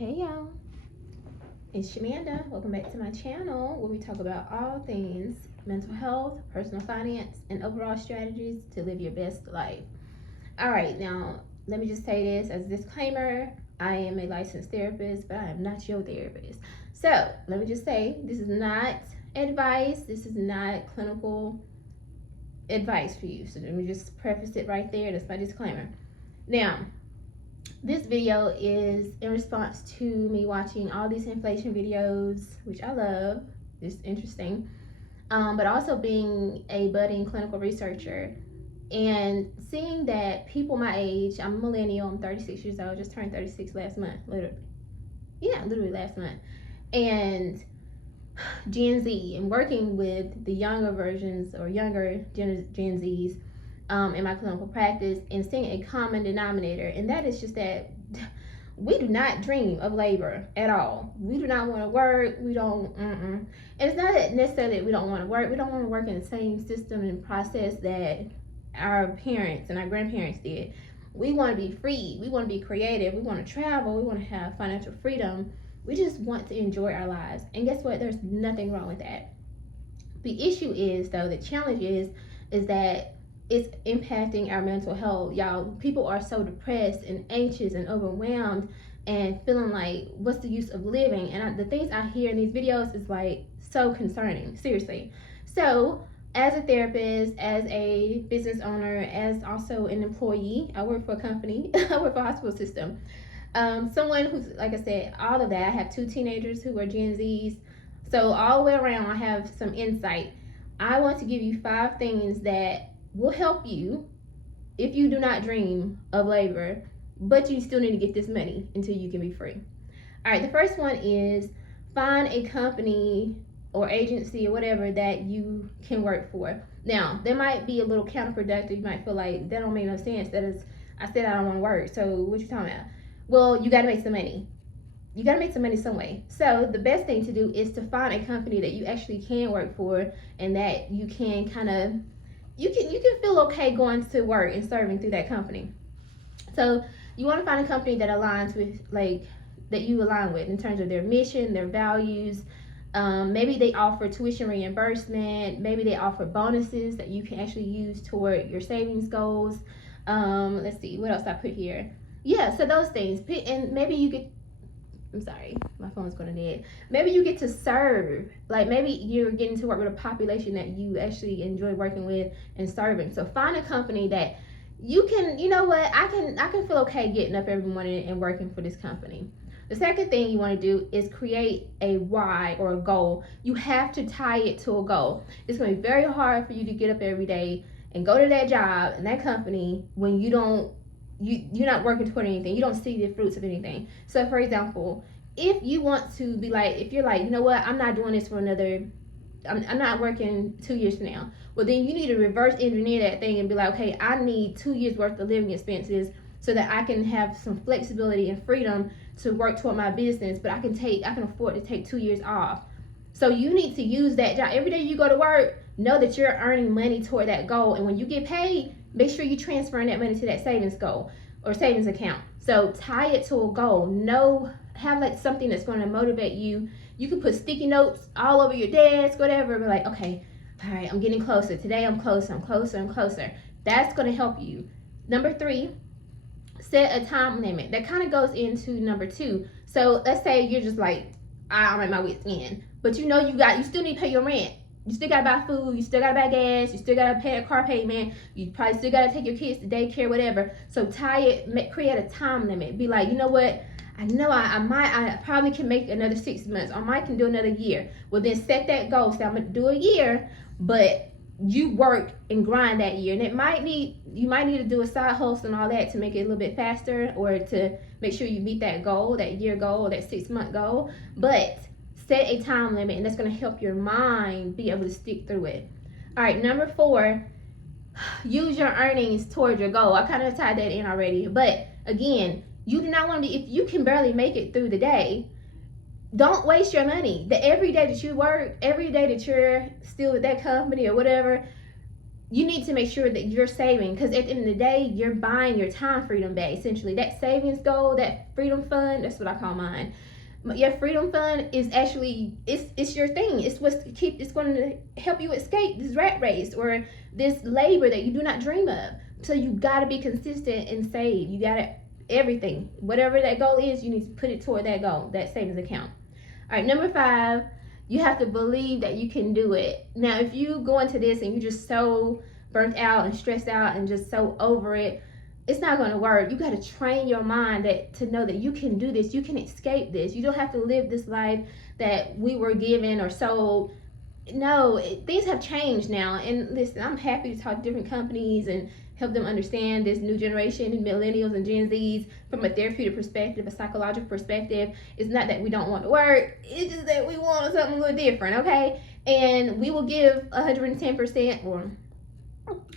Hey y'all, it's Shamanda. Welcome back to my channel where we talk about all things mental health, personal finance, and overall strategies to live your best life. All right, now let me just say this as a disclaimer. I am a licensed therapist, but I am not your therapist. So let me just say this is not advice. This is not clinical advice for you. So let me just preface it right there. That's my disclaimer. Now, this video is in response to me watching all these inflation videos, which I love. It's interesting. But also being a budding clinical researcher and seeing that people my age, I'm a millennial, I'm 36 years old, just turned 36 last month, literally last month. And Gen Z and working with the younger versions or younger Gen Zs in my clinical practice and seeing a common denominator, and that is just that we do not dream of labor at all. We do not want to work. We don't. And it's not necessarily that we don't want to work. We don't want to work in the same system and process that our parents and our grandparents did. We want to be free. We want to be creative. We want to travel. We want to have financial freedom. We just want to enjoy our lives. And guess what? There's nothing wrong with that. The issue is, though, the challenge is that it's impacting our mental health. Y'all, people are so depressed and anxious and overwhelmed and feeling like, what's the use of living? And the things I hear in these videos is like so concerning, seriously. So as a therapist, as a business owner, as also an employee, I work for a company, I work for a hospital system. Someone who's, like I said, all of that. I have two teenagers who are Gen Zs. So all the way around, I have some insight. I want to give you 5 things that will help you if you do not dream of labor, but you still need to get this money until you can be free. All right, the first one is find a company or agency or whatever that you can work for. Now, that might be a little counterproductive. You might feel like that don't make no sense. That is, I said I don't want to work. So what you talking about? Well, you got to make some money. You got to make some money some way. So the best thing to do is to find a company that you actually can work for and that you can kind of you can feel okay going to work and serving through that company. So you want to find a company that aligns with, like, that you align with in terms of their mission, their values. Maybe they offer tuition reimbursement. Maybe they offer bonuses that you can actually use toward your savings goals. Let's see what else I put here. Yeah, so those things. And maybe you get, I'm sorry, my phone's going to dead. Maybe you get to serve. Like maybe you're getting to work with a population that you actually enjoy working with and serving. So find a company that you can, you know what, I can feel okay getting up every morning and working for this company. The second thing you want to do is create a why or a goal. You have to tie it to a goal. It's going to be very hard for you to get up every day and go to that job and that company when you're not working toward anything. You don't see the fruits of anything. So for example, if you want to be like, if you're like, you know what, I'm not doing this for another, I'm not working 2 years from now. Well, then you need to reverse engineer that thing and be like, okay, I need 2 years worth of living expenses so that I can have some flexibility and freedom to work toward my business, but I can afford to take 2 years off. So you need to use that job. Every day you go to work, know that you're earning money toward that goal. And when you get paid, make sure you transferring that money to that savings goal or savings account. So tie it to a goal. Have like something that's going to motivate you. You can put sticky notes all over your desk, whatever. Be like, okay, all right, I'm getting closer. Today I'm closer, I'm closer, I'm closer. That's going to help you. Number 3, set a time limit. That kind of goes into number 2. So let's say you're just like, I'm at my wit's end, but you know you still need to pay your rent. You still gotta buy food, you still gotta buy gas, you still gotta pay a car payment, you probably still gotta take your kids to daycare, whatever. So create a time limit. Be like, you know what, I know I probably can make another 6 months, or I might can do another year. Well, then set that goal. Say I'm gonna do a year, but you work and grind that year. And you might need to do a side hustle and all that to make it a little bit faster, or to make sure you meet that goal, that year goal, or that 6-month goal. But set a time limit, and that's going to help your mind be able to stick through it. All right, number 4, use your earnings towards your goal. I kind of tied that in already, but again, you do not want to be, if you can barely make it through the day, don't waste your money. Every day that you work, every day that you're still with that company or whatever, you need to make sure that you're saving, because at the end of the day, you're buying your time freedom back. Essentially, that savings goal, that freedom fund, that's what I call mine. Your freedom fund is actually, it's your thing. It's it's going to help you escape this rat race or this labor that you do not dream of. So you got to be consistent and save. You got to, everything, whatever that goal is, you need to put it toward that goal, that savings account. All right, number 5, you have to believe that you can do it. Now, if you go into this and you're just so burnt out and stressed out and just so over it, it's not going to work. You got to train your mind to know that you can do this. You can escape this. You don't have to live this life that we were given or sold. No, things have changed now. And listen, I'm happy to talk to different companies and help them understand this new generation and millennials and Gen Zs from a therapeutic perspective, a psychological perspective. It's not that we don't want to work. It's just that we want something a little different, okay? And we will give 110% or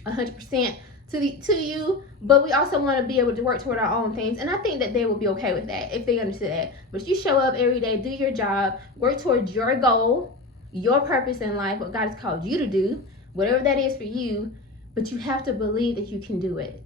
100% to you, but we also want to be able to work toward our own things. And I think that they will be okay with that if they understand that. But you show up every day, do your job, work towards your goal, your purpose in life, what God has called you to do, whatever that is for you. But you have to believe that you can do it.